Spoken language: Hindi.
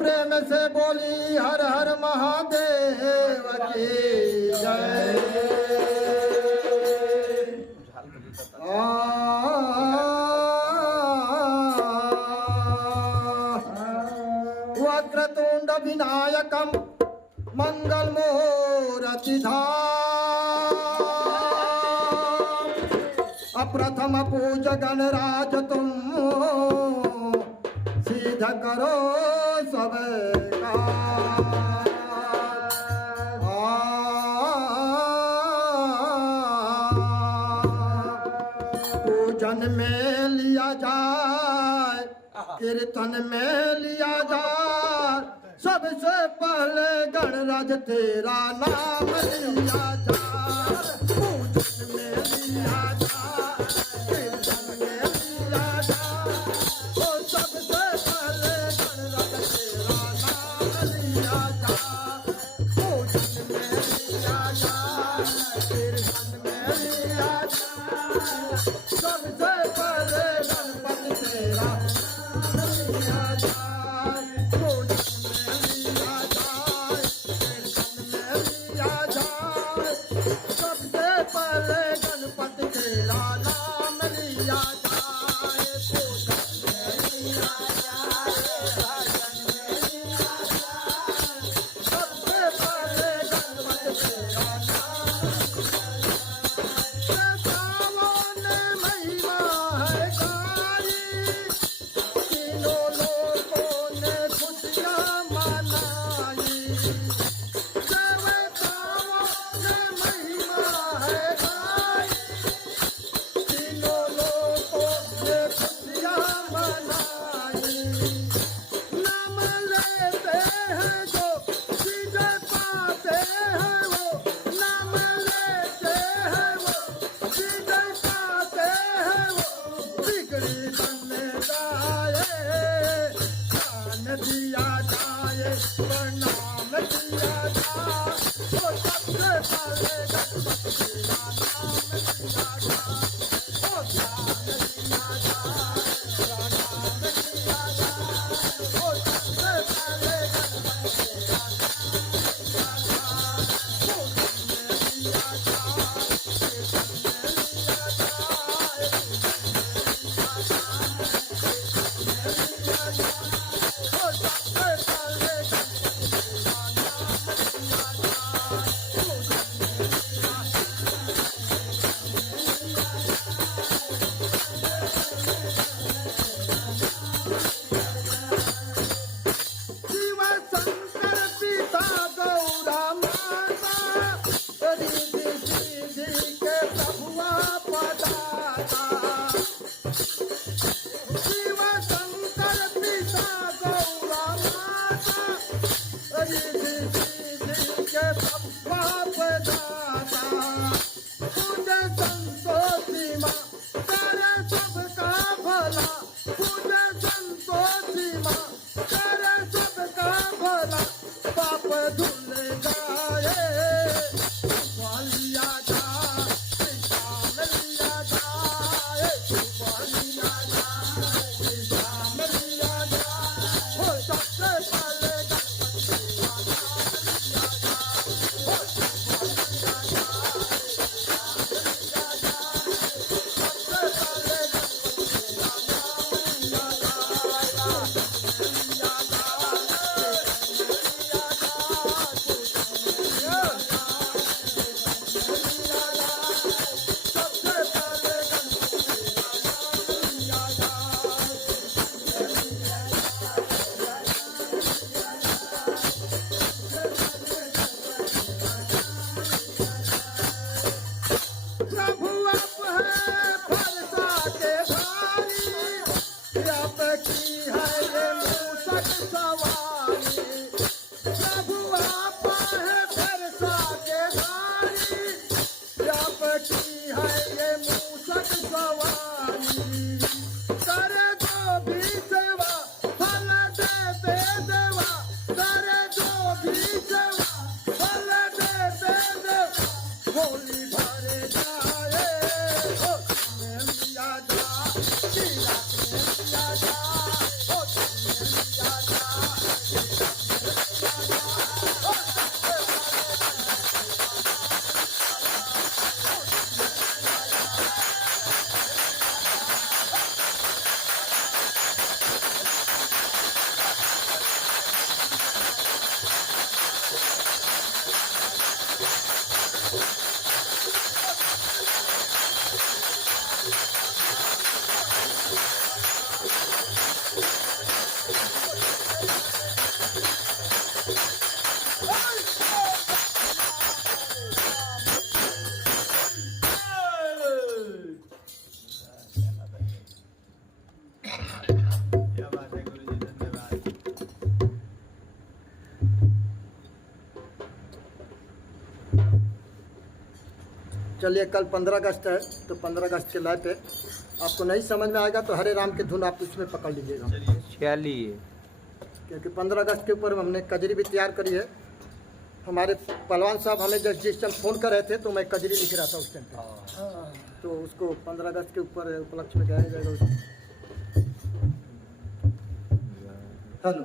प्रेम से बोली हर हर महादेव की जय। वक्रतुंड विनायकम मंगल मूर्तिधाम अप्रथम पूज गणराज तुम सिद्ध करो सब पूजन में लिया जाए कीर्तन में लिया जाए सबसे पहले गणराज तेरा नाम लिया जाए। पूजन में लिया जाए कीर्तन में लिया जाए वो सबसे पहले गणराज तेरा नाम लिया जाए। पूजन में लिया जाए कीर्तन में लिया जाए सबसे पहले गणपति तेरा लिया जाए। सबसे पहले गणपति तेरा नाम लिया जाए। पूजन में लिया जाए सबसे पहले गणपति तेरा नाम महिमा है गाई तीनों लोगों ने खुशियाँ मनाई। दिया जाए प्रणाम दिया जाए तो सबसे पहले गणपति तेरा नाम लिया जाए। ओ ध्यान दिया जाए प्रणाम दिया जाए तो सबसे पहले गणपति तेरा नाम लिया जाए। पूजन में लिया जाए कीर्तन में लिया जाए पूजन में लिया जाए कीर्तन में लिया चलिए कल 15 अगस्त है, तो 15 अगस्त के लाइव पे आपको नहीं समझ में आएगा तो हरे राम की धुन आप उसमें पकड़ लीजिएगा, चलिए। क्योंकि 15 अगस्त के ऊपर हमने कजरी भी तैयार करी है। हमारे पहलवान साहब हमें जिस टाइम फ़ोन कर रहे थे तो मैं कजरी लिख रहा था उस टाइम पे, तो उसको 15 अगस्त के ऊपर उपलक्ष्य में गाया जाएगा उसको। हेलो।